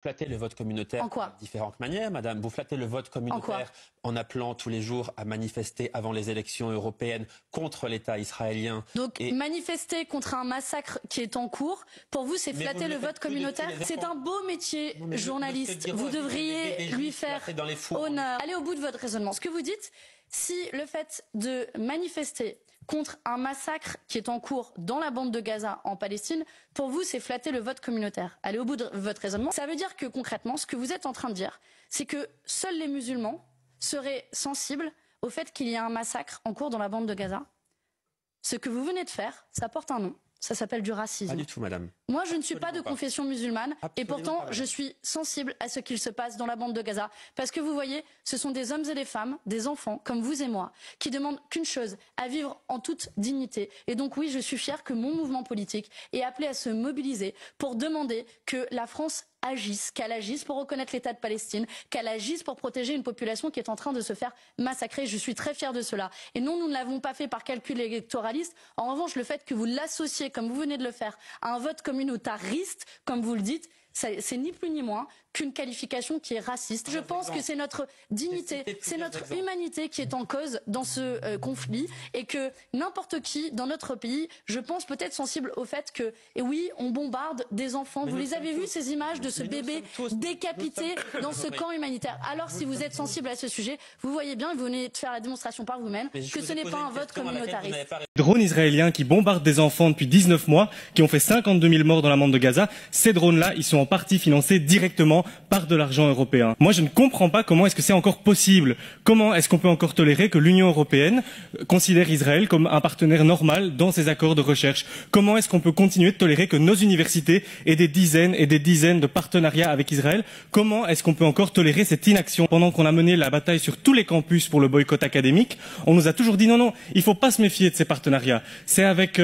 flattez le vote communautaire En quoi? de différentes manières, madame. Vous flattez le vote communautaire en appelant tous les jours à manifester avant les élections européennes contre l'État israélien. Donc, manifester contre un massacre qui est en cours, pour vous, c'est flatter le vote communautaire? C'est un beau métier, journaliste. Vous devriez lui faire honneur. Allez au bout de votre raisonnement. Ce que vous dites, si le fait de manifester contre un massacre qui est en cours dans la bande de Gaza en Palestine, pour vous, c'est flatter le vote communautaire. Allez au bout de votre raisonnement. Ça veut dire que concrètement, ce que vous êtes en train de dire, c'est que seuls les musulmans seraient sensibles au fait qu'il y a un massacre en cours dans la bande de Gaza. Ce que vous venez de faire, ça porte un nom. Ça s'appelle du racisme. Pas du tout, madame. Moi, je ne suis pas de confession musulmane et pourtant, je suis sensible à ce qu'il se passe dans la bande de Gaza. Parce que vous voyez, ce sont des hommes et des femmes, des enfants, comme vous et moi, qui demandent qu'une chose, à vivre en toute dignité. Et donc oui, je suis fière que mon mouvement politique ait appelé à se mobiliser pour demander que la France agisse, qu'elle agisse pour reconnaître l'État de Palestine, qu'elle agisse pour protéger une population qui est en train de se faire massacrer. Je suis très fière de cela. Et non, nous ne l'avons pas fait par calcul électoraliste. En revanche, le fait que vous l'associez, comme vous venez de le faire, à un vote communautariste, comme vous le dites, c'est ni plus ni moins qu'une qualification qui est raciste. Je pense que c'est notre dignité, c'est notre humanité qui est en cause dans ce conflit et que n'importe qui dans notre pays, je pense peut-être sensible au fait que, et oui, on bombarde des enfants. Vous les avez vus ces images de ce bébé décapité dans ce camp humanitaire. Alors si vous êtes sensible à ce sujet, vous voyez bien, vous venez de faire la démonstration par vous-même, que ce n'est pas un vote communautariste. Drones israéliens qui bombardent des enfants depuis 19 mois, qui ont fait 52 000 morts dans la bande de Gaza, ces drones-là, ils sont en partie financés directement par de l'argent européen. Moi, je ne comprends pas comment est-ce que c'est encore possible. Comment est-ce qu'on peut encore tolérer que l'Union européenne considère Israël comme un partenaire normal dans ses accords de recherche? Comment est-ce qu'on peut continuer de tolérer que nos universités aient des dizaines et des dizaines de partenariats avec Israël? Comment est-ce qu'on peut encore tolérer cette inaction? Pendant qu'on a mené la bataille sur tous les campus pour le boycott académique, on nous a toujours dit non, non, il faut pas se méfier de ces partenariats. C'est avec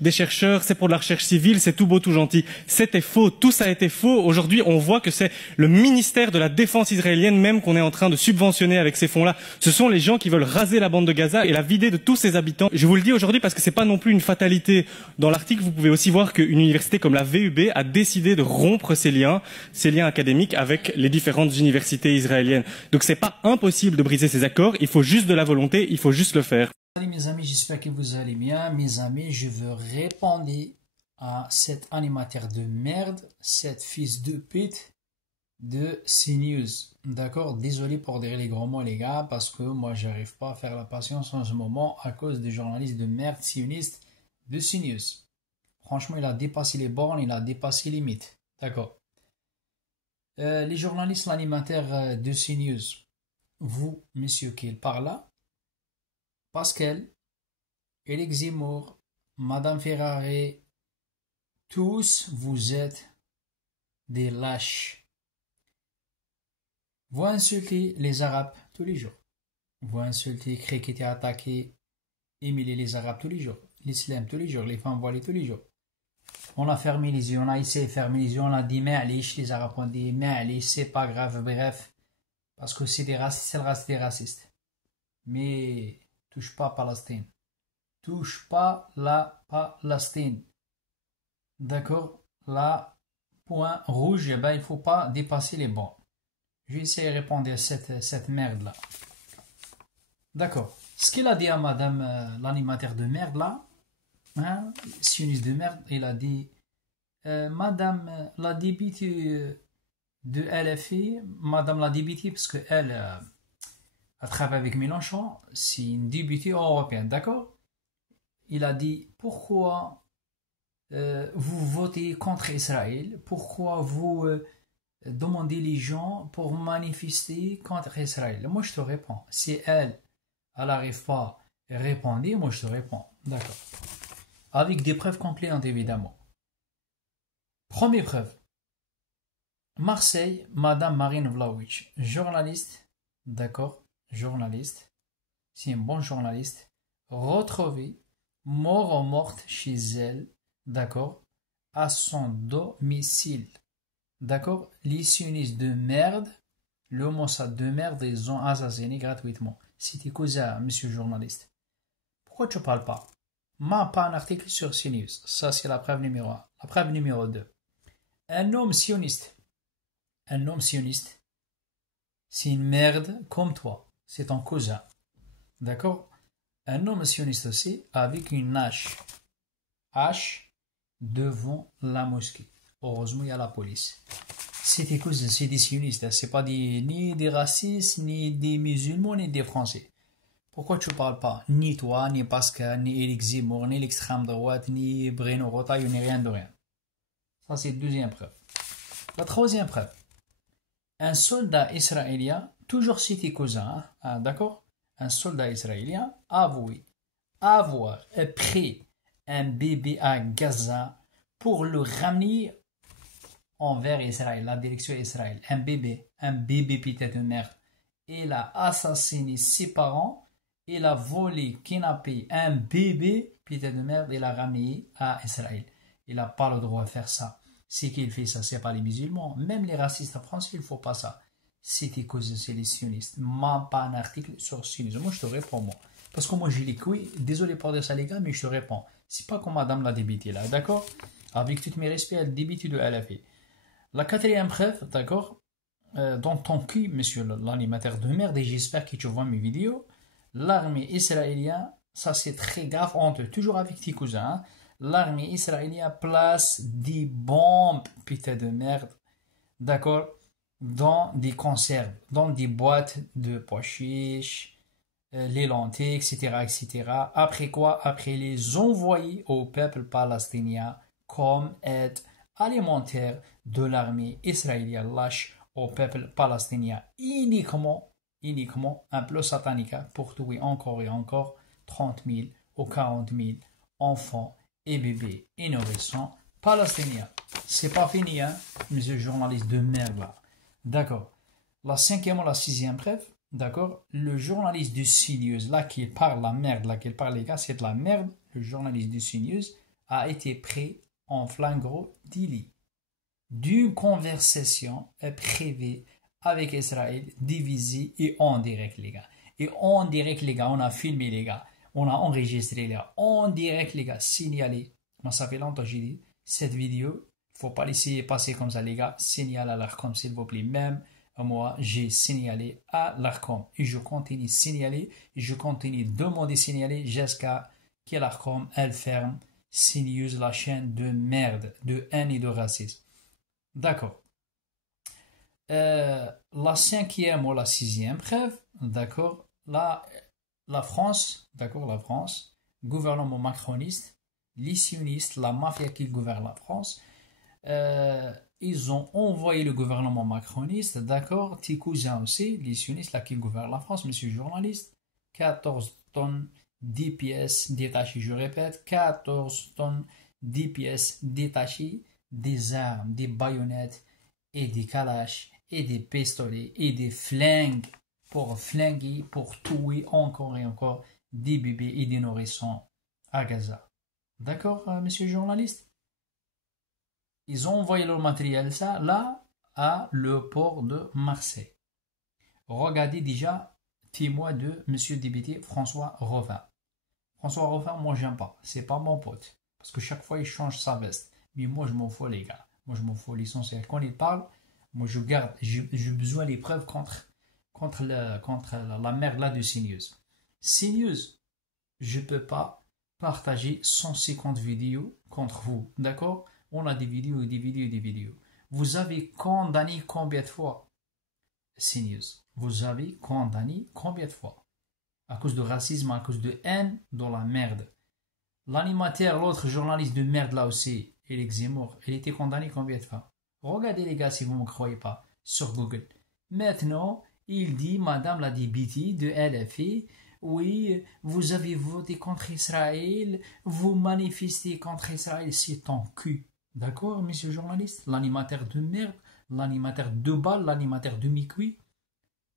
des chercheurs, c'est pour de la recherche civile, c'est tout beau, tout gentil. C'était faux, tout ça a été faux. Aujourd'hui, on voit que c'est le ministère de la Défense israélienne même qu'on est en train de subventionner avec ces fonds-là. Ce sont les gens qui veulent raser la bande de Gaza et la vider de tous ses habitants. Je vous le dis aujourd'hui parce que c'est pas non plus une fatalité. Dans l'article, vous pouvez aussi voir qu'une université comme la VUB a décidé de rompre ces liens académiques avec les différentes universités israéliennes. Donc c'est pas impossible de briser ces accords, il faut juste de la volonté, il faut juste le faire. Salut mes amis, j'espère que vous allez bien. Mes amis, je veux répondre à cet animateur de merde, cet fils de pute de CNews. D'accord? Désolé pour dire les gros mots les gars, parce que moi j'arrive pas à faire la patience en ce moment à cause des journalistes de merde sionistes de CNews. Franchement, il a dépassé les bornes, il a dépassé les limites. D'accord? Les journalistes, l'animateur de CNews, vous, monsieur qui par là, Pascal, Éric Zemmour, Madame Ferrari, tous vous êtes des lâches. Vous insultez les Arabes tous les jours. Vous insultez ceux qui étaient attaqués, humiliez les Arabes tous les jours. L'islam tous les jours, les femmes voilées tous les jours. On a fermé les yeux, on a essayé de fermer les yeux, on a dit mais allez, les Arabes ont dit mais allez, c'est pas grave, bref. Parce que c'est des racistes, c'est le race des racistes. Mais touche pas Palestine. Touche pas la Palestine. D'accord? Là, point rouge, eh ben, il ne faut pas dépasser les bords. Je vais essayer de répondre à cette merde-là. D'accord. Ce qu'il a dit à madame l'animateur de merde, là, hein, sioniste de merde, il a dit madame la députée de LFI, madame la députée, parce qu'elle a travaillé avec Mélenchon, c'est une députée européenne, d'accord? Il a dit pourquoi vous votez contre Israël, pourquoi vous demandez les gens pour manifester contre Israël. Moi je te réponds, si elle n'arrive pas à répondre, moi je te réponds, d'accord, avec des preuves concluantes évidemment. Première preuve, Marseille, madame Marine Vlaovic, journaliste, d'accord, journaliste, c'est un bon journaliste, retrouvée mort ou morte chez elle, d'accord, à son domicile. D'accord? Les sionistes de merde, le Mossad de merde, ils ont assassiné gratuitement. C'était quoi ça, monsieur journaliste? Pourquoi tu ne parles pas? M'a pas un article sur CNews. Ça, c'est la preuve numéro 1. La preuve numéro 2. Un homme sioniste, un homme sioniste, c'est une merde comme toi. C'est ton cousin. D'accord? Un homme sioniste aussi avec une hache devant la mosquée. Heureusement, il y a la police. C'est des cousins, c'est des sionistes. C'est pas ni des racistes, ni des musulmans, ni des Français. Pourquoi tu ne parles pas? Ni toi, ni Pascal, ni Éric Zemmour, ni l'extrême droite, ni Bruno Retailleau, ni rien de rien. Ça, c'est la deuxième preuve. La troisième preuve. Un soldat israélien, toujours cité cousin, hein, d'accord? Un soldat israélien a avoué avoir pris un bébé à Gaza pour le ramener envers Israël, la direction Israël. Un bébé putain de merde. Il a assassiné ses parents, il a volé, kidnappé un bébé putain de merde, il a ramené à Israël. Il n'a pas le droit de faire ça. C'est qu'il fait ça, c'est pas les musulmans. Même les racistes en France, il ne faut pas ça. C'était cause c'est les sionistes. Même pas un article sur sionisme. Moi, je te réponds, moi. Parce que moi, j'ai les couilles. Désolé pour dire ça, les gars, mais je te réponds. C'est pas comme madame l'a débité, là, d'accord? Avec tous mes respects, elle débite de LFA. La quatrième preuve, d'accord? Dans ton cul, monsieur l'animateur de merde, et j'espère que tu vois mes vidéos, l'armée israélienne, ça c'est très grave, honte, toujours avec tes cousins, hein? L'armée israélienne place des bombes, putain de merde, d'accord? Dans des conserves, dans des boîtes de pois chiches, les lentilles, etc., etc. Après quoi? Après les envoyer au peuple palestinien comme aide alimentaire de l'armée israélienne lâche au peuple palestinien uniquement un plan satanique pour tuer encore et encore 30 000 ou 40 000 enfants et bébés et nourrissons palestiniens. C'est pas fini, hein, monsieur le journaliste de merde là. D'accord. La cinquième ou la sixième preuve, d'accord, le journaliste du CNews, là qui parle la merde, là qui parle les gars, c'est de la merde, le journaliste du CNews a été pris en flagrant délit d'une conversation privée avec Israël, divisée et en direct, les gars. Et en direct, les gars, on a filmé, les gars, on a enregistré, les gars, en direct, les gars, signalé. Moi, ça fait longtemps que j'ai dit, cette vidéo, faut pas laisser passer comme ça, les gars. Signale à l'ARCOM, s'il vous plaît. Même moi, j'ai signalé à l'ARCOM. Et je continue de signaler. Et je continue de demander de signaler jusqu'à que l'ARCOM, elle ferme CNews, la chaîne de merde, de haine et de racisme. D'accord. La cinquième ou la sixième preuve, d'accord. La France, d'accord, la France, gouvernement macroniste, les sionistes, la mafia qui gouverne la France, ils ont envoyé le gouvernement macroniste, d'accord, tes cousins aussi, les sionistes là qui gouvernent la France, monsieur le journaliste, 14 tonnes, 10 pièces détachées, je répète, 14 tonnes, 10 pièces détachées, des armes, des baïonnettes et des kalash et des pistolets et des flingues pour flinguer, pour tuer encore et encore des bébés et des nourrissons à Gaza. D'accord, monsieur le journaliste? Ils ont envoyé leur matériel, ça, là, à le port de Marseille. Regardez déjà, témoin de monsieur le député François Ruffin. François Ruffin, moi, j'aime pas. C'est pas mon pote. Parce que chaque fois, il change sa veste. Mais moi, je m'en fous, les gars. Moi, je m'en fous, l'essentiel. Quand il parle, moi, je garde. J'ai besoin des preuves contre la merde là de CNews. CNews, je peux pas partager 150 vidéos contre vous. D'accord? On a des vidéos, des vidéos, des vidéos. Vous avez condamné combien de fois CNews? Vous avez condamné combien de fois? À cause de racisme, à cause de haine, dans la merde. L'animateur, l'autre journaliste de merde là aussi, Éric Zemmour, il était condamné combien de fois? Regardez les gars si vous ne me croyez pas, sur Google. Maintenant, il dit, madame la députée de LFI, oui, vous avez voté contre Israël, vous manifestez contre Israël, c'est ton cul. D'accord, monsieur le journaliste? L'animateur de merde, l'animateur de balle, l'animateur de mi-cuit.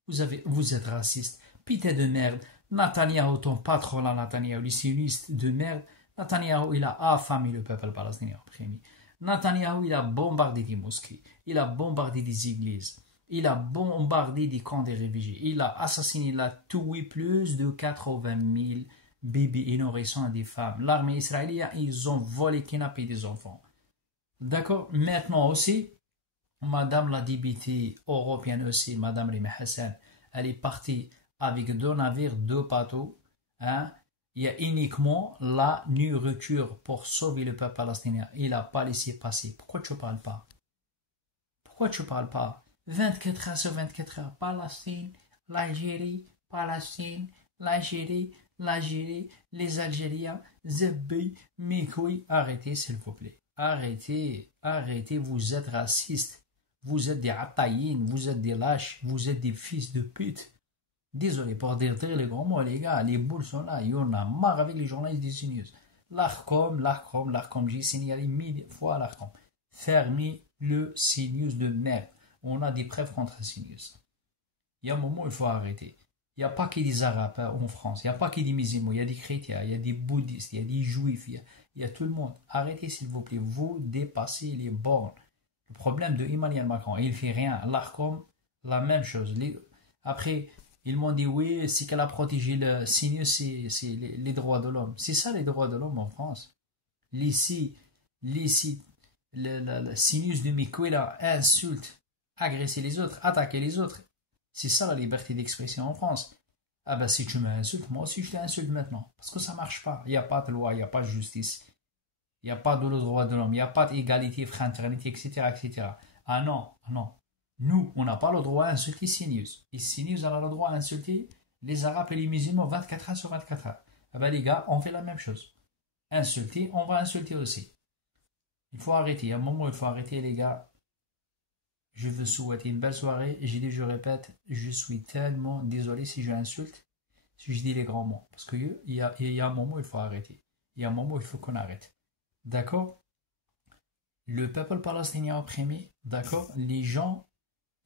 Vous êtes raciste. Putain de merde. Netanyahou, ton patron là, Netanyahou, les sionistes de merde. Netanyahou, il a affamé le peuple palestinien en premier. Netanyahou, il a bombardé des mosquées. Il a bombardé des églises. Il a bombardé des camps des réfugiés. Il a assassiné, il a tué plus de 80 000 bébés et nourrissons des femmes. L'armée israélienne, ils ont volé, kidnappé des enfants. D'accord? Maintenant aussi, Madame la députée européenne aussi, Madame Rima Hassan, elle est partie avec 2 navires, 2 bateaux. Hein. Il y a uniquement la nourriture pour sauver le peuple palestinien. Il n'a pas laissé passer. Pourquoi tu ne parles pas? Pourquoi tu ne parles pas? 24 heures sur 24 heures. Palestine, l'Algérie, Palestine, l'Algérie, les Algériens, Zebbi, Mikoui. Arrêtez, s'il vous plaît. Arrêtez, arrêtez. Vous êtes racistes. Vous êtes des ataïnes, vous êtes des lâches, vous êtes des fils de pute. Désolé pour dire les grands mots, les gars, les boules sont là. Il y en a marre avec les journalistes du CNews. L'ARCOM, j'ai signalé 1000 fois à l'ARCOM. Fermez le CNews de merde. On a des preuves contre CNews. Il y a un moment où il faut arrêter. Il n'y a pas que des Arabes en France, il n'y a pas que des musulmans, il y a des chrétiens, il y a des bouddhistes, il y a des juifs, il y a tout le monde. Arrêtez s'il vous plaît, vous dépassez les bornes. Le problème de Emmanuel Macron, il ne fait rien. L'ARCOM, la même chose. Après, ils m'ont dit oui, c'est qu'elle a protégé le CNews, c'est les droits de l'homme. C'est ça les droits de l'homme en France. Le CNews de Mikoula insulte, agresser les autres, attaquer les autres. C'est ça la liberté d'expression en France. Ah ben si tu m'insultes, moi aussi je t'insulte maintenant. Parce que ça ne marche pas. Il n'y a pas de loi, il n'y a pas de justice. Il n'y a pas de droit de l'homme, il n'y a pas d'égalité, fraternité, etc., etc. Ah non, non. Nous, on n'a pas le droit à insulter CNews. Et CNews a le droit à insulter les Arabes et les musulmans 24 heures sur 24 heures. Ah ben les gars, on fait la même chose. Insulter, on va insulter aussi. Il faut arrêter. Il y a un moment où il faut arrêter, les gars. Je vous souhaite une belle soirée. J'ai dit, je répète, je suis tellement désolé si j'insulte, si je dis les grands mots. Parce qu'il y a un moment où il faut arrêter. Il y a un moment où il faut qu'on arrête. D'accord? Le peuple palestinien opprimé, d'accord? Les gens,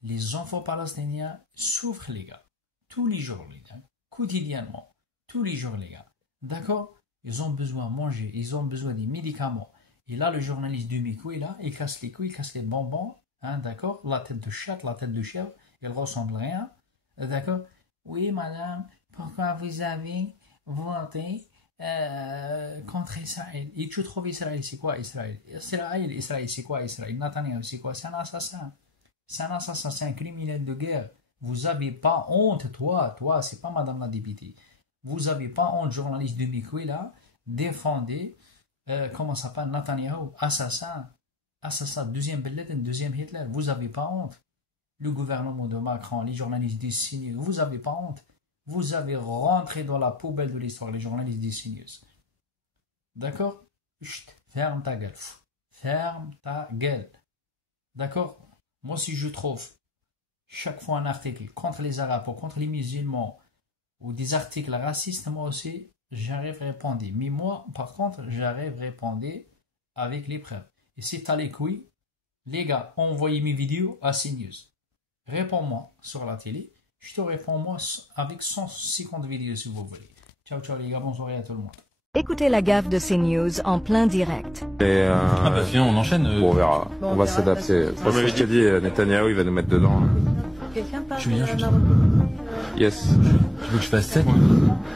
les enfants palestiniens souffrent, les gars. Tous les jours, les gars. Quotidiennement. Tous les jours, les gars. D'accord? Ils ont besoin de manger. Ils ont besoin des médicaments. Et là, le journaliste du Mikoui, là, il casse les couilles, il casse les bonbons. Hein, d'accord? La tête de chat, la tête de chèvre. Il ressemble à rien. D'accord? Oui, madame, pourquoi vous avez voté contre Israël? Et tu trouves Israël, c'est quoi Israël? Israël, c'est quoi Israël? Netanyahu, c'est quoi? C'est un assassin. C'est un assassin, c'est un criminel de guerre. Vous n'avez pas honte, toi, c'est pas madame la députée. Vous n'avez pas honte, journaliste de Mikoui, là, défendez, comment ça s'appelle, Netanyahu, assassin, deuxième Bellet, deuxième Hitler. Vous n'avez pas honte. Le gouvernement de Macron, les journalistes du CNews, vous n'avez pas honte. Vous avez rentré dans la poubelle de l'histoire, les journalistes du CNews. D'accord? Chut, ferme ta gueule. Ferme ta gueule. D'accord? Moi, si je trouve chaque fois un article contre les Arabes ou contre les musulmans ou des articles racistes, moi aussi, j'arrive à répondre. Mais moi, par contre, j'arrive à répondre avec les preuves. Et si tu as les couilles, les gars, envoyez mes vidéos à CNews. Réponds-moi sur la télé. Je te réponds moi avec 150 vidéos si vous voulez. Ciao, ciao les gars, bonne soirée à tout le monde. Écoutez la gaffe de CNews en plein direct. Ah bah viens, on enchaîne. Bon, on verra. On va s'adapter. Moi, je t'ai dit, Netanyahou, il va nous mettre dedans. Quelqu'un parle Je viens, je viens. Yes. Tu veux que je fasse 7?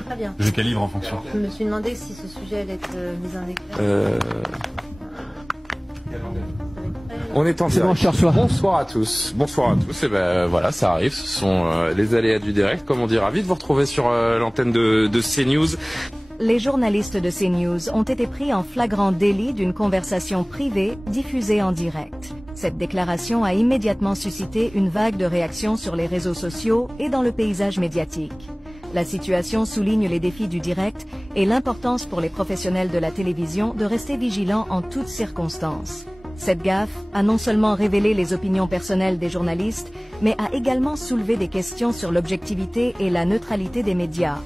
Très bien. Je calibre en fonction. Je me suis demandé si ce sujet allait être mis en éclair. On est en direct. Bonsoir à tous. Bonsoir à tous. Et ben voilà, ça arrive. Ce sont les aléas du direct. Comme on dit, ravi de vous retrouver sur l'antenne de CNews. Les journalistes de CNews ont été pris en flagrant délit d'une conversation privée diffusée en direct. Cette déclaration a immédiatement suscité une vague de réactions sur les réseaux sociaux et dans le paysage médiatique. La situation souligne les défis du direct et l'importance pour les professionnels de la télévision de rester vigilants en toutes circonstances. Cette gaffe a non seulement révélé les opinions personnelles des journalistes, mais a également soulevé des questions sur l'objectivité et la neutralité des médias.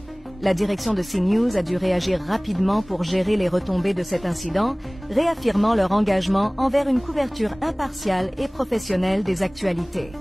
La direction de CNews a dû réagir rapidement pour gérer les retombées de cet incident, réaffirmant leur engagement envers une couverture impartiale et professionnelle des actualités.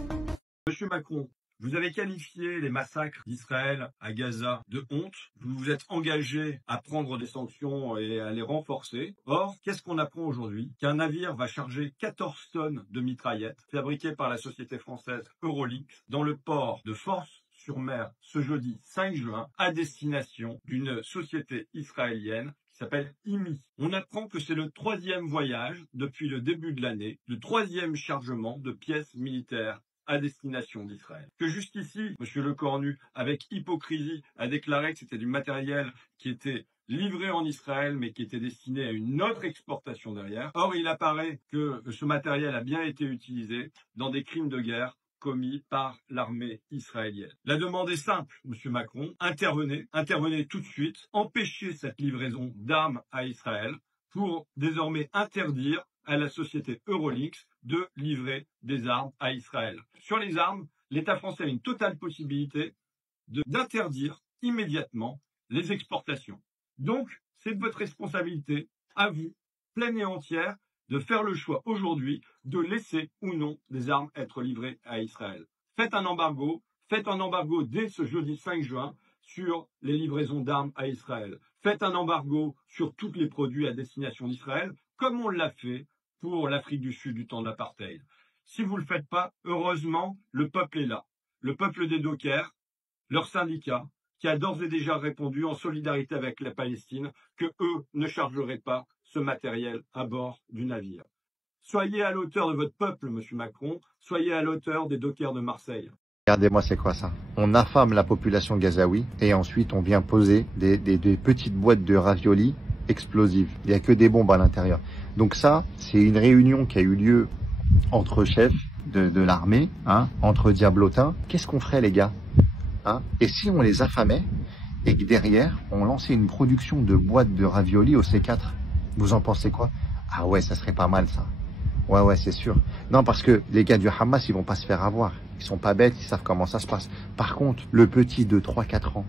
Monsieur Macron, vous avez qualifié les massacres d'Israël à Gaza de honte. Vous vous êtes engagé à prendre des sanctions et à les renforcer. Or, qu'est-ce qu'on apprend aujourd'hui? Qu'un navire va charger 14 tonnes de mitraillettes fabriquées par la société française Eurolink dans le port de Fos-sur-Mer ce jeudi 5 juin à destination d'une société israélienne qui s'appelle IMI. On apprend que c'est le 3e voyage depuis le début de l'année, le 3e chargement de pièces militaires à destination d'Israël. Que jusqu'ici, M. Lecornu, avec hypocrisie, a déclaré que c'était du matériel qui était livré en Israël, mais qui était destiné à une autre exportation derrière. Or, il apparaît que ce matériel a bien été utilisé dans des crimes de guerre commis par l'armée israélienne. La demande est simple, M. Macron, intervenez tout de suite, empêchez cette livraison d'armes à Israël pour désormais interdire à la société Eurolinks de livrer des armes à Israël. Sur les armes, l'État français a une totale possibilité d'interdire immédiatement les exportations. Donc, c'est de votre responsabilité, à vous, pleine et entière, de faire le choix aujourd'hui de laisser ou non des armes être livrées à Israël. Faites un embargo dès ce jeudi 5 juin sur les livraisons d'armes à Israël. Faites un embargo sur tous les produits à destination d'Israël, comme on l'a fait pour l'Afrique du Sud du temps de l'apartheid. Si vous ne le faites pas, heureusement, le peuple est là. Le peuple des dockers, leur syndicat, qui a d'ores et déjà répondu en solidarité avec la Palestine que eux ne chargeraient pas ce matériel à bord du navire. Soyez à l'auteur de votre peuple, M. Macron, soyez à l'auteur des dockers de Marseille. Regardez-moi, c'est quoi ça? On affame la population gazaoui et ensuite on vient poser des petites boîtes de raviolis explosives. Il n'y a que des bombes à l'intérieur. Donc ça, c'est une réunion qui a eu lieu entre chefs de l'armée, hein, entre diablotins. Qu'est-ce qu'on ferait, les gars, hein? Et si on les affamait et que derrière, on lançait une production de boîtes de raviolis au C4? Vous en pensez quoi? Ah ouais, ça serait pas mal, ça. Ouais, c'est sûr. Non, parce que les gars du Hamas, ils vont pas se faire avoir. Ils sont pas bêtes, ils savent comment ça se passe. Par contre, le petit de 3-4 ans,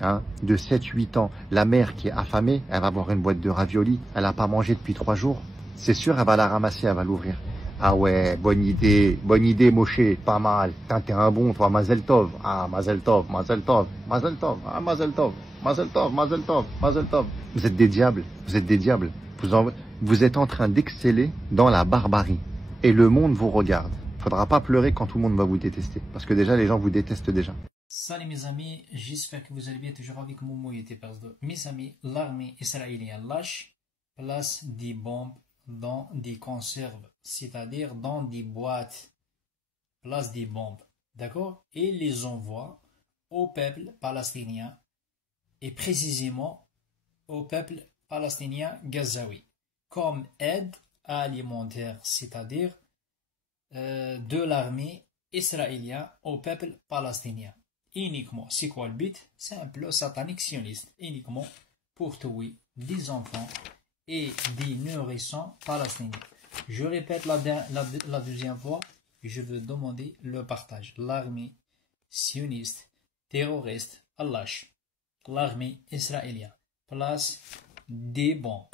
hein, de 7-8 ans, la mère qui est affamée, elle va avoir une boîte de raviolis, elle a pas mangé depuis 3 jours. C'est sûr, elle va la ramasser, elle va l'ouvrir. Ah ouais, bonne idée, Moshe, pas mal. T'es un bon, toi, Mazel Tov. Ah, Mazel Tov. Ah, Mazel Tov. Mazel Tov. Vous êtes des diables, Vous êtes en train d'exceller dans la barbarie. Et le monde vous regarde. Faudra pas pleurer quand tout le monde va vous détester. Parce que déjà, les gens vous détestent déjà. Salut mes amis, j'espère que vous allez bien, toujours avec Momo et mes amis, l'armée israélienne lâche place des bombes dans des conserves, c'est-à-dire dans des boîtes, place des bombes, d'accord? Et les envoie au peuple palestinien, et précisément au peuple palestinien gazaoui, comme aide alimentaire, c'est-à-dire de l'armée israélienne au peuple palestinien. Uniquement, c'est quoi le but? C'est un plan satanique sioniste, uniquement pour tuer des enfants et des nourrissons palestiniens. Je répète la deuxième fois, je veux demander le partage. L'armée sioniste, terroriste, lâche. L'armée israélienne place des bombes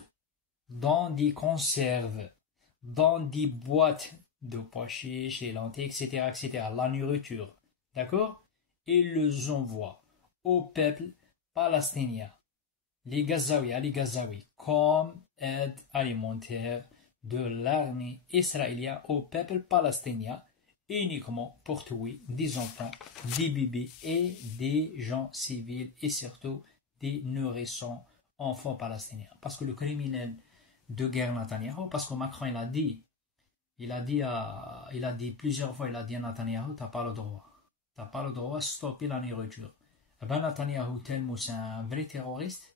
dans des conserves, dans des boîtes de pois chiches, et lentilles, etc., la nourriture, d'accord? Et les envoie au peuple palestinien, les Gazaouis, comme aide alimentaire de l'armée israélienne au peuple palestinien, uniquement pour tuer des enfants, des bébés et des gens civils, et surtout des nourrissons enfants palestiniens. Parce que le criminel de guerre Netanyahou, parce que Macron il a dit plusieurs fois, il a dit à Netanyahou, t'as pas le droit de stopper la nourriture. Et ben Netanyahou tellement c'est un vrai terroriste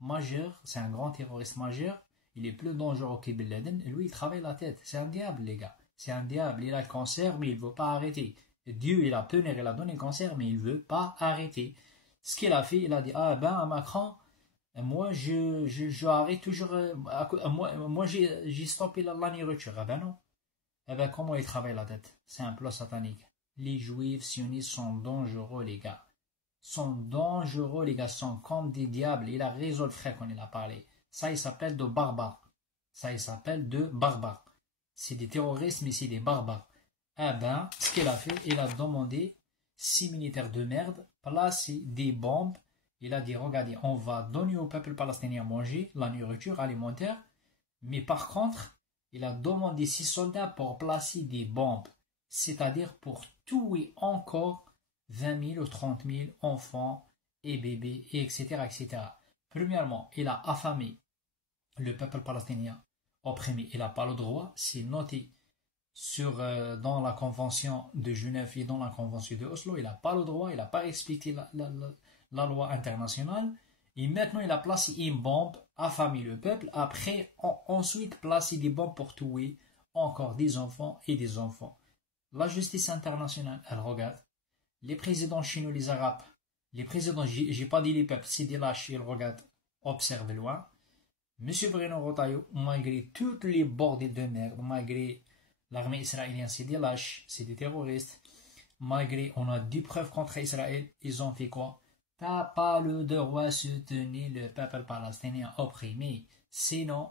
majeur, c'est un grand terroriste majeur, il est plus dangereux que Bin Laden, et lui il travaille la tête, c'est un diable les gars, c'est un diable, il a le cancer mais il veut pas arrêter. Dieu il a punir, il a donné le cancer mais il veut pas arrêter. Ce qu'il a fait, il a dit, ah ben à Macron, moi je arrête toujours, moi j'ai stoppé la nourriture. Ah ben non. Eh ben comment il travaille la tête? C'est un plan satanique. Les juifs sionistes sont dangereux les gars. Sont comme des diables. Il a raison le frère quand il a parlé. Ça il s'appelle de barbares. C'est des terroristes mais c'est des barbares. Eh ben ce qu'il a fait, il a demandé 6 militaires de merde placer des bombes. Il a dit, regardez, on va donner au peuple palestinien à manger, la nourriture alimentaire, mais par contre, il a demandé 6 soldats pour placer des bombes, c'est-à-dire pour tuer encore 20 000 ou 30 000 enfants et bébés, etc. Premièrement, il a affamé le peuple palestinien opprimé. Il n'a pas le droit, c'est noté dans la convention de Genève et dans la convention de Oslo. Il n'a pas le droit, il n'a pas respecté la loi internationale. Et maintenant, il a placé une bombe, affamé le peuple. Après, ensuite, placé des bombes pour tuer encore des enfants et des enfants. La justice internationale, elle regarde. Les présidents chinois, les Arabes, les présidents, j'ai pas dit les peuples, c'est des lâches, ils regardent, observent de loin. Monsieur Bruno Retailleau, malgré toutes les bordées de merde, malgré l'armée israélienne, c'est des lâches, c'est des terroristes, malgré on a des preuves contre Israël, ils ont fait quoi? T'as pas le droit de soutenir le peuple palestinien opprimé, sinon,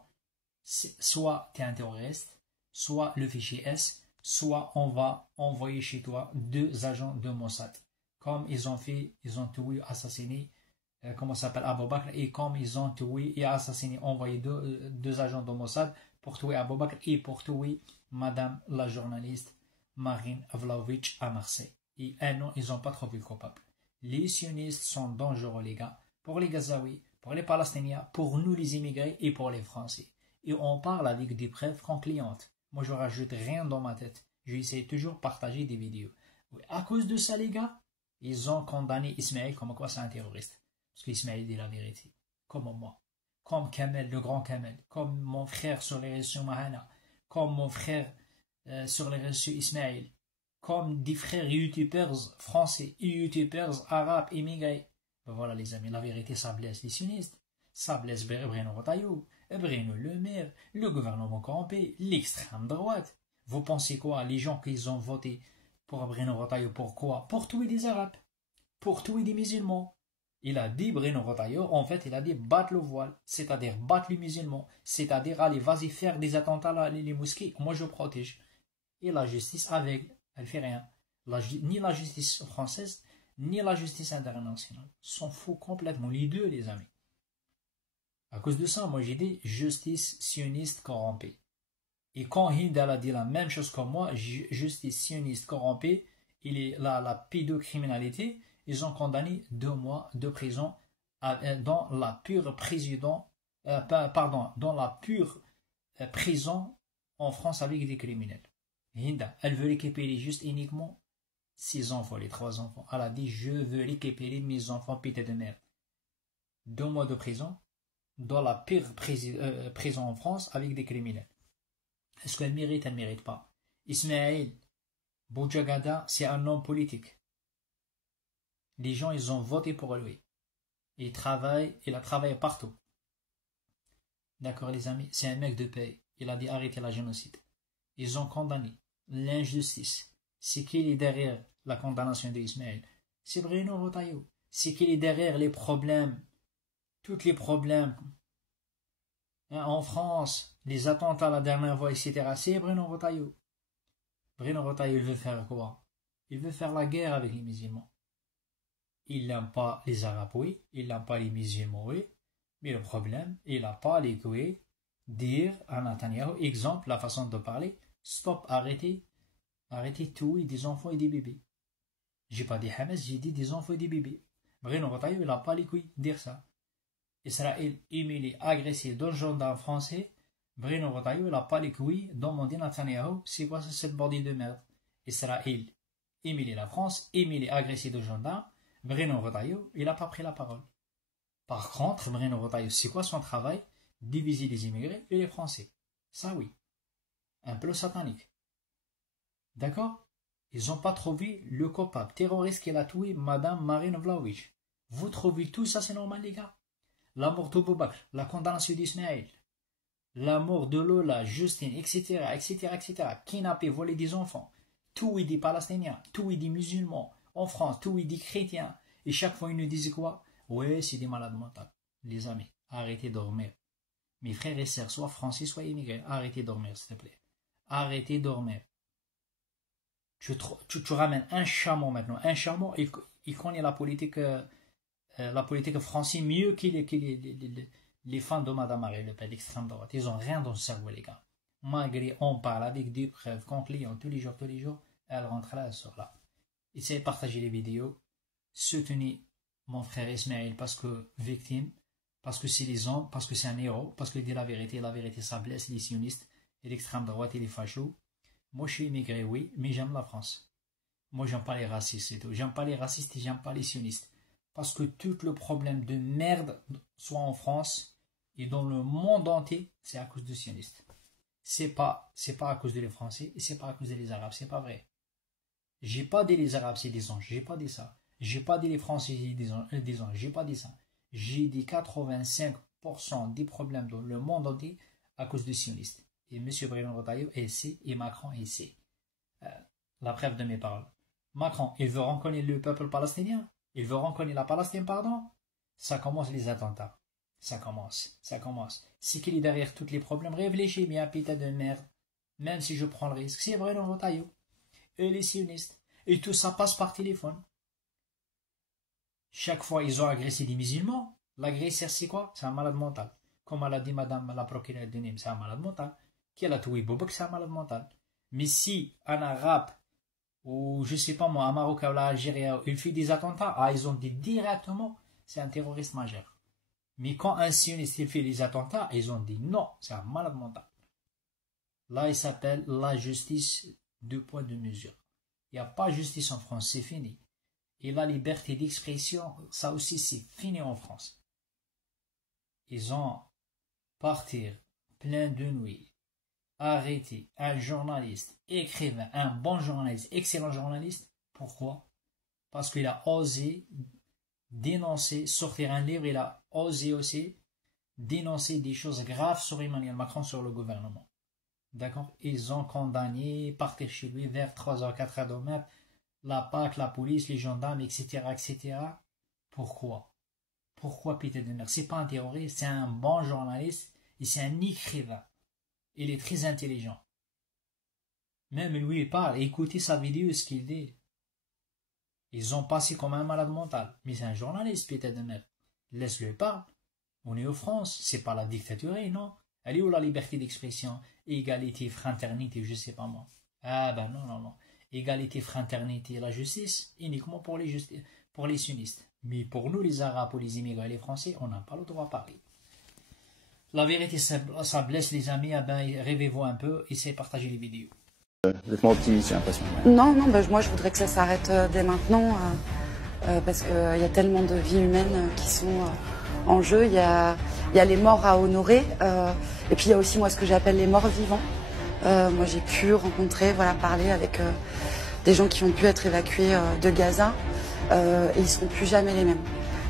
soit tu es un terroriste, soit le fichier S, soit on va envoyer chez toi 2 agents de Mossad. Comme ils ont fait, ils ont tué, assassiné, comment ça s'appelle, Abou Bakr, et comme ils ont tué et assassiné, envoyé 2 agents de Mossad pour tuer Abou Bakr et pour tuer madame la journaliste Marine Vlahovic à Marseille. Et non, ils n'ont pas trouvé le coupable. Les sionistes sont dangereux, les gars, pour les Gazaouis, pour les Palestiniens, pour nous les immigrés et pour les Français. Et on parle avec des preuves concluantes. Moi, je rajoute rien dans ma tête. J'essaie toujours de partager des vidéos. Oui, à cause de ça, les gars, ils ont condamné Ismaël comme quoi c'est un terroriste. Parce qu'Ismaël dit la vérité. Comme moi. Comme Kamel, le grand Kamel. Comme mon frère sur les réseaux Mahana. Comme mon frère sur les réseaux Ismaël. Comme des frères youtubeurs français et youtubeurs arabes immigrés. Ben voilà les amis, la vérité, ça blesse les sionistes. Ça blesse Bruno Retailleau, Bruno Le Maire, le gouvernement corrompu, l'extrême droite. Vous pensez quoi? Les gens qui ont voté pour Bruno Retailleau, pourquoi? Pour tuer des Arabes, pour tuer des musulmans. Il a dit, Bruno Retailleau, en fait, il a dit battre le voile, c'est-à-dire battre les musulmans, c'est-à-dire aller, vas-y faire des attentats là, les mosquées, moi je protège. Et la justice aveugle, elle fait rien. Ni la justice française, ni la justice internationale. S'en fout complètement, les deux, les amis. À cause de ça, moi j'ai dit justice sioniste corrompue. Et quand Hindal a dit la même chose que moi, justice sioniste corrompue, la pédocriminalité, ils ont condamné 2 mois de prison dans la pure prison en France avec des criminels. Hinda, elle veut récupérer juste uniquement 6 enfants, les 3 enfants. Elle a dit, je veux récupérer mes enfants pétés de merde. 2 mois de prison dans la pire prison en France avec des criminels. Est-ce qu'elle mérite? Elle ne mérite pas. Ismaël Boujagada, c'est un homme politique. Les gens, ils ont voté pour lui. Il a travaillé partout. D'accord, les amis? C'est un mec de paix. Il a dit arrêtez la génocide. Ils ont condamné l'injustice. C'est qui est derrière la condamnation d'Ismaël? C'est Bruno Retailleau. C'est qui est derrière les problèmes, tous les problèmes en France, les attentats la dernière fois, etc. C'est Bruno Retailleau. Bruno Retailleau, il veut faire quoi? Il veut faire la guerre avec les musulmans. Il n'aime pas les Arabes, oui. Il n'aime pas les musulmans, oui. Mais le problème, il n'a pas les couilles dire à Netanyahu, exemple, la façon de parler, stop, arrêtez de tuer des enfants et des bébés. J'ai pas dit Hamas, j'ai dit des enfants et des bébés. Bruno Retailleau, il n'a pas les couilles dire ça. Israël humilié, agressé d'un gendarme français, Bruno Retailleau, il n'a pas les couilles demander Netanyahu, c'est quoi cette bordée de merde? Israël humilié la France, humilié, agressé de gendarme, Bruno Retailleau, il n'a pas pris la parole. Par contre, Bruno Retailleau, c'est quoi son travail? Diviser les immigrés et les Français. Ça oui. Un peu satanique. D'accord? Ils n'ont pas trouvé le coupable terroriste qui a tué Madame Marine Vlahovic. Vous trouvez tout ça, c'est normal, les gars? La mort d'Abou Bakr, la condamnation d'Ismaël, la mort de Lola, Justine, etc., etc., etc., kidnapper, voler des enfants, tuer des Palestiniens, tuer des musulmans en France, tuer des chrétiens. Et chaque fois, ils nous disaient quoi? Ouais, c'est des malades mentaux. Les amis, arrêtez de dormir. Mes frères et sœurs, soit français, soit immigrés, arrêtez de dormir, s'il te plaît. Arrêtez de dormir. Tu ramènes un chameau maintenant. Un chameau, il connaît la politique française mieux que les fans de Madame Marie Le Pen, l'extrême droite. Ils n'ont rien dans le cerveau, les gars. Malgré on parle avec des preuves concluantes tous les jours, elle rentre là, elle sort là. Essayez de partager les vidéos. Soutenez mon frère Ismaël parce que victime. parce que c'est les hommes, parce que c'est un héros, parce qu'il dit la vérité ça blesse les sionistes et l'extrême droite et les fachos. Moi je suis immigré, oui, mais j'aime la France. Moi j'aime pas les racistes et tout, j'aime pas les racistes et j'aime pas les sionistes. Parce que tout le problème de merde, soit en France et dans le monde entier, c'est à cause des sionistes. C'est pas à cause des Français et c'est pas à cause des Arabes, c'est pas vrai. J'ai pas dit les Arabes c'est des anges, j'ai pas dit ça. J'ai pas dit les Français c'est des anges, j'ai pas dit ça. J'ai dit 85% des problèmes dans le monde entier à cause des sionistes. Et M. Bruno Retailleau essaie et Macron essaie. La preuve de mes paroles. Macron, il veut reconnaître le peuple palestinien. Il veut reconnaître la Palestine, pardon. Ça commence les attentats. Ça commence. C'est qu'il est derrière tous les problèmes. Réfléchis, mais un putain de merde. Même si je prends le risque. C'est Bruno Retailleau. Et les sionistes. Et tout ça passe par téléphone. Chaque fois, ils ont agressé des musulmans. L'agresseur, c'est quoi? C'est un malade mental. Comme elle a dit madame la procureure de Nîmes, c'est un malade mental. Qui a tué Boubek, c'est un malade mental. Mais si un arabe, ou je sais pas moi, un Marocain ou l'Algérien, il fait des attentats, ils ont dit directement, c'est un terroriste majeur. Mais quand un sioniste il fait des attentats, ils ont dit non, c'est un malade mental. Là, il s'appelle la justice 2 poids 2 mesures. Il n'y a pas de justice en France, c'est fini. Et la liberté d'expression, ça aussi c'est fini en France. Ils ont partir plein de nuit, arrêter un journaliste, écrivain, un bon journaliste, excellent journaliste. Pourquoi? Parce qu'il a osé dénoncer, sortir un livre, il a osé aussi dénoncer des choses graves sur Emmanuel Macron, sur le gouvernement. D'accord? Ils ont condamné, partir chez lui vers 3h, 4h de matin, la PAC, la police, les gendarmes, etc., etc. Pourquoi? Pourquoi Peter Denner? C'est pas un terroriste, c'est un bon journaliste et c'est un écrivain. Il est très intelligent. Même lui, il parle. Écoutez sa vidéo, ce qu'il dit. Ils ont passé comme un malade mental. Mais c'est un journaliste, Peter Denner. Laisse-le parler. On est en France. C'est pas la dictature, non? Elle est où la liberté d'expression? Égalité, fraternité, je sais pas moi. Ah ben non. Égalité, fraternité, la justice, uniquement pour les sionistes. Mais pour nous, les Arabes, les immigrés, les Français, on n'a pas le droit de parler. La vérité, ça blesse les amis. Ah ben, rêvez-vous un peu, essayez de partager les vidéos. Vous êtes moins optimiste, j'ai l'impression. Non, moi je voudrais que ça s'arrête dès maintenant, parce qu'il y a tellement de vies humaines qui sont en jeu. Il y a les morts à honorer, et puis il y a aussi moi ce que j'appelle les morts vivants. Moi j'ai pu rencontrer, parler avec des gens qui ont pu être évacués de Gaza, et ils ne seront plus jamais les mêmes.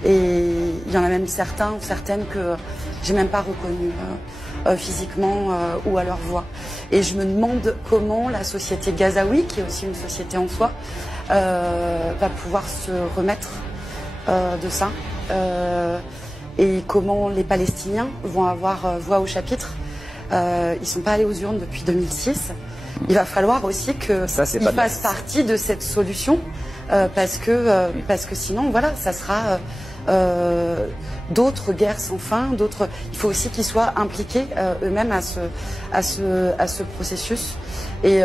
Et il y en a même certains ou certaines que j'ai même pas reconnus physiquement ou à leur voix. Et je me demande comment la société gazaoui, qui est aussi une société en soi, va pouvoir se remettre de ça. Et comment les Palestiniens vont avoir voix au chapitre. Ils sont pas allés aux urnes depuis 2006. Il va falloir aussi qu'ils fassent partie de cette solution, parce que sinon, ça sera d'autres guerres sans fin, il faut aussi qu'ils soient impliqués eux-mêmes à ce processus. Et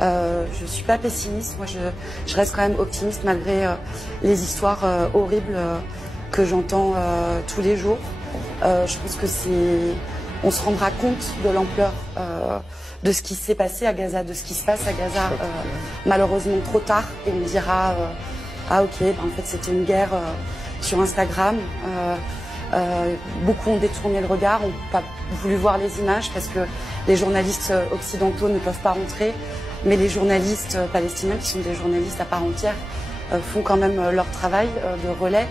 je suis pas pessimiste, moi je reste quand même optimiste malgré les histoires horribles que j'entends tous les jours. Je pense que on se rendra compte de l'ampleur de ce qui s'est passé à Gaza, de ce qui se passe à Gaza, malheureusement trop tard, et on dira en fait c'était une guerre sur Instagram. Beaucoup ont détourné le regard, n'ont pas voulu voir les images parce que les journalistes occidentaux ne peuvent pas rentrer, mais les journalistes palestiniens, qui sont des journalistes à part entière, font quand même leur travail de relais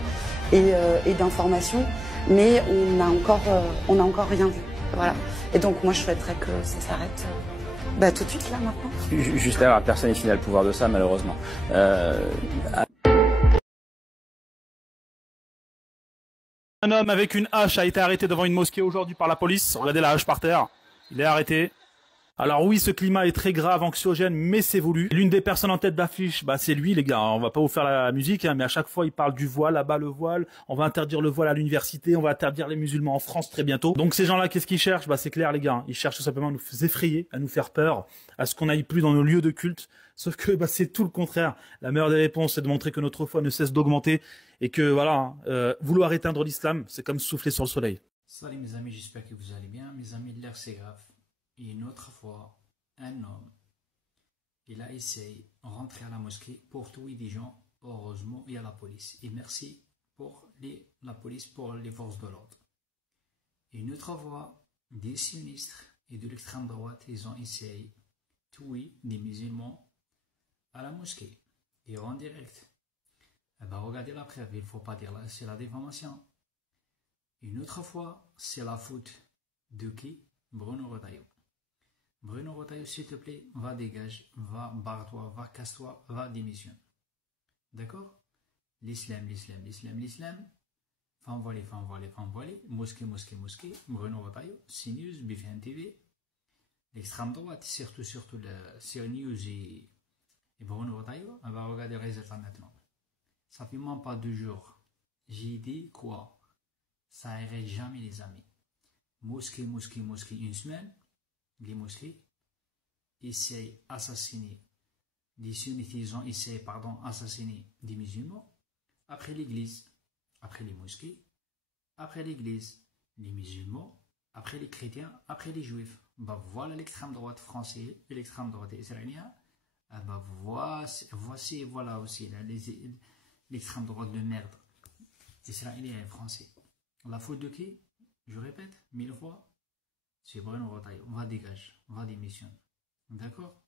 et d'information, mais on n'a encore rien vu. Voilà. Et donc moi je souhaiterais que ça s'arrête tout de suite là maintenant. Juste là, personne n'est fini à le pouvoir de ça malheureusement. Un homme avec une hache a été arrêté devant une mosquée aujourd'hui par la police. Regardez la hache par terre. Il est arrêté. Alors oui, ce climat est très grave, anxiogène, mais c'est voulu. L'une des personnes en tête d'affiche, c'est lui, les gars. On va pas vous faire la musique, mais à chaque fois, il parle du voile, là-bas le voile. On va interdire le voile à l'université, on va interdire les musulmans en France très bientôt. Donc ces gens-là, qu'est-ce qu'ils cherchent? C'est clair, les gars. Ils cherchent tout simplement à nous effrayer, à nous faire peur, à ce qu'on n'aille plus dans nos lieux de culte. Sauf que c'est tout le contraire. La meilleure des réponses, c'est de montrer que notre foi ne cesse d'augmenter et que voilà, vouloir éteindre l'islam, c'est comme souffler sur le soleil. Salut mes amis, j'espère que vous allez bien. Mes amis, l'air c'est grave. Et une autre fois, un homme, il a essayé de rentrer à la mosquée pour tuer des gens. Heureusement, il y a la police. Et merci pour la police, pour les forces de l'ordre. Et une autre fois, des sionistes et de l'extrême droite, ils ont essayé de tuer des musulmans à la mosquée. Et en direct. Regardez la preuve, il ne faut pas dire là, c'est la diffamation. Une autre fois, c'est la faute de qui? Bruno Retailleau. Bruno Retailleau, s'il te plaît, va dégage, va barre-toi, va casse-toi, va démissionne. D'accord? L'islam. Femme voilée, mosquée, Bruno Retailleau, CNews, BFM TV, l'extrême droite, surtout le CNews et Bruno Retailleau, on va regarder les résultats maintenant. Ça fait même pas 2 jours. J'ai dit quoi? Ça n'arrête jamais les amis. Mosquée, une semaine, les mosquées essayent d'assassiner les sunnites, ils ont essayé, d'assassiner des musulmans. Après l'église, après les mosquées, après l'église, les musulmans, après les chrétiens, après les juifs. Voilà l'extrême droite française et l'extrême droite israélienne. Voilà aussi l'extrême droite de merde israélien et français. La faute de qui? Je répète 1000 fois, c'est Bruno Retailleau. Va dégage, va démission. D'accord?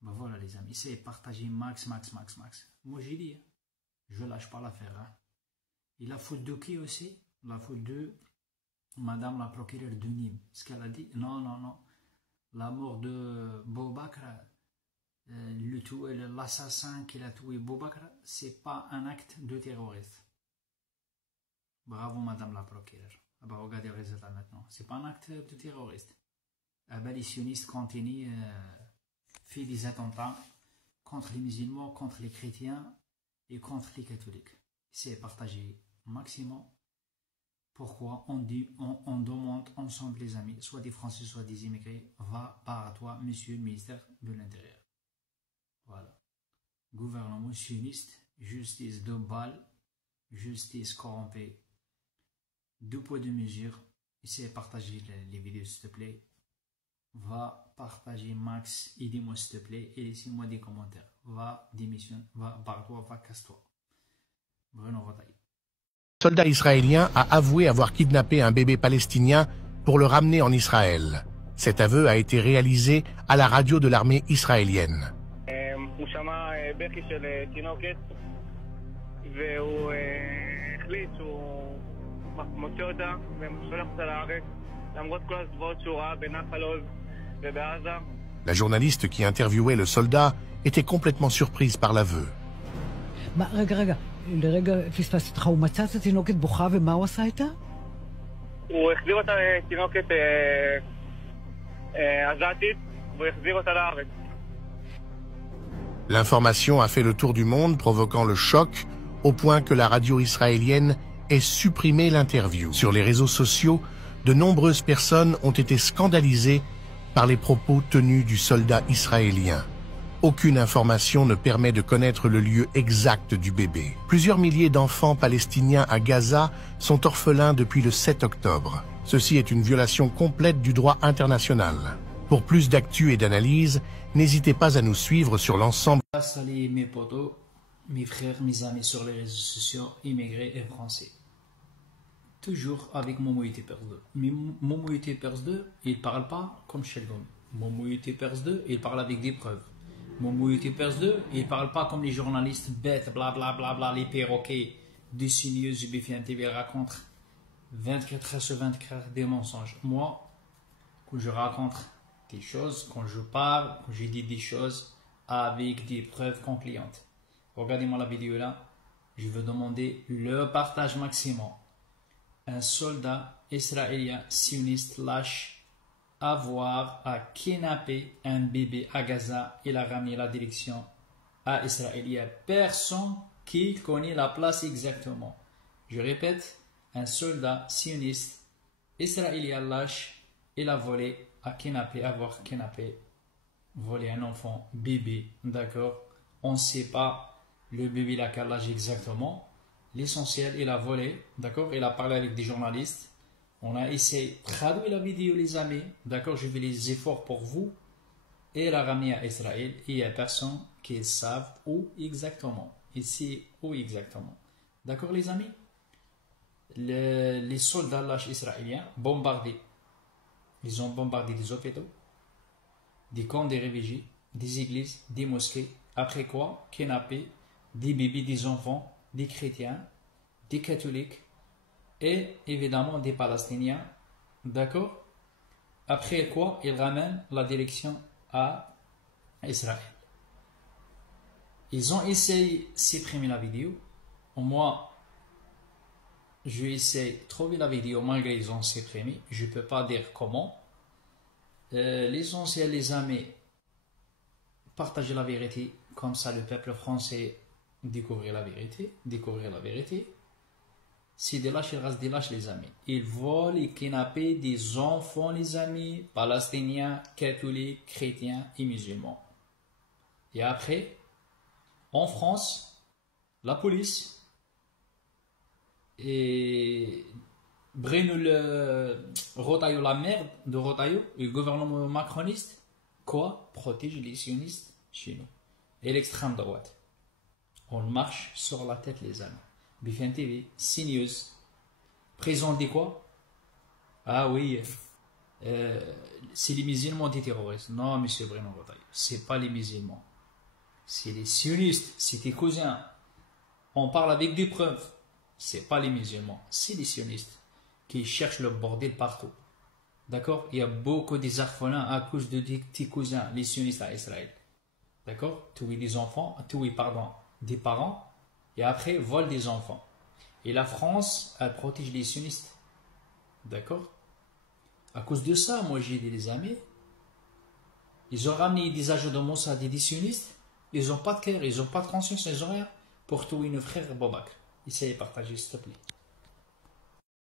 Voilà les amis, c'est partager max. Moi j'ai dit, je lâche pas l'affaire. Hein. Et la faute de qui aussi? La faute de Madame la procureure de Nîmes. Ce qu'elle a dit, non. La mort de Boubacar, l'assassin qui a tué Boubacar, c'est pas un acte de terroriste. Bravo Madame la procureure. Regardez le résultat maintenant. C'est pas un acte de terroriste. Les sionistes continuent fait des attentats contre les musulmans, contre les chrétiens et contre les catholiques. C'est partagé maximum. Pourquoi on demande ensemble les amis, soit des Français, soit des immigrés, va par à toi, monsieur le ministère de l'Intérieur. Voilà. Gouvernement sioniste, justice de balle, justice corrompue. 2 poids 2 mesures. Essayez de partager les vidéos s'il te plaît. Va partager max, aidez-moi s'il te plaît et laissez-moi des commentaires. Va démissionne, va barre-toi, va casse-toi. Bruno Retailleau. Un soldat israélien a avoué avoir kidnappé un bébé palestinien pour le ramener en Israël. Cet aveu a été réalisé à la radio de l'armée israélienne. La journaliste qui interviewait le soldat était complètement surprise par l'aveu. לרגע פספסתי אותך, הוא מצא את התינוקת בוכה ומה הוא עשה איתה? הוא החזיר אותה לתינוקת עזתית והוא החזיר אותה לארץ. L'information a fait le tour du monde, provoquant le choc, au point que la radio israélienne ait supprimé l'interview. Sur les réseaux sociaux, de nombreuses personnes ont été scandalisées par les propos tenus du soldat israélien. Aucune information ne permet de connaître le lieu exact du bébé. Plusieurs milliers d'enfants palestiniens à Gaza sont orphelins depuis le 7 octobre. Ceci est une violation complète du droit international. Pour plus d'actu et d'analyse, n'hésitez pas à nous suivre sur l'ensemble. Salut mes potos, mes frères, mes amis sur les réseaux sociaux, immigrés et français. Toujours avec Momo Youtubers 2. Mais Momo Youtubers 2, il parle pas comme Sheldon. Momo Youtubers 2, il parle avec des preuves. Momo Youtubers 2, il parle pas comme les journalistes bêtes, blablabla, les perroquets du CNews, du BFM TV racontent 24 heures sur 24 des mensonges. Moi, quand je raconte des choses, quand je parle, quand je dis des choses avec des preuves concluantes. Regardez-moi la vidéo là. Je veux demander le partage maximum. Un soldat israélien sioniste lâche avoir à kidnapper un bébé à Gaza et l'a ramené la direction à Israël. Il n'y a personne qui connaît la place exactement. Je répète, un soldat sioniste israélien lâche et l'a volé à kidnapper, avoir kidnappé voler un enfant bébé, d'accord? On ne sait pas le bébé il a quel âge exactement. L'essentiel, il a volé, d'accord? Il a parlé avec des journalistes. On a essayé de traduire la vidéo, les amis, d'accord? Je fais les efforts pour vous. Et il a ramené à Israël. Et il n'y a personne qui savent où exactement. Ici, où exactement. D'accord, les amis? Les soldats israéliens bombardés. Ils ont bombardé des hôpitaux, des camps des réfugiés, des églises, des mosquées. Après quoi, kidnappé des bébés, des enfants, des chrétiens, des catholiques et évidemment des Palestiniens. D'accord? Après quoi, ils ramènent la direction à Israël. Ils ont essayé de supprimer la vidéo. Moi, je essaie de trouver la vidéo malgré qu'ils ont supprimé. Je ne peux pas dire comment. L'essentiel, les amis, partager la vérité. Comme ça, le peuple français découvrir la vérité. Si des lâches, il reste des lâches, les amis. Ils volent et kidnappent des enfants, les amis, palestiniens, catholiques, chrétiens et musulmans. Et après, en France, la police et Bruno Rotaillot, la merde de Rotaillot, et le gouvernement macroniste, quoi? Protège les sionistes chez nous. Et l'extrême droite. On marche sur la tête, les amis. BFM TV, CNews, présente quoi? Ah oui, c'est les musulmans des terroristes. Non, monsieur Bruno Rotaillot, c'est pas les musulmans. C'est les sionistes, c'est tes cousins. On parle avec des preuves. C'est pas les musulmans, c'est les sionistes qui cherchent le bordel partout. D'accord? Il y a beaucoup des orphelins à cause de tes cousins, les sionistes à Israël. D'accord? Tuer des enfants, des parents, et après, volent des enfants. Et la France, elle protège les sionistes. D'accord? À cause de ça, moi j'ai dit les amis, ils ont ramené des agents de Mossad et des sionistes, ils n'ont pas de cœur, ils n'ont pas de conscience, ils n'ont rien pour tuer nos frères Bobak. Essayez de partager, s'il te plaît.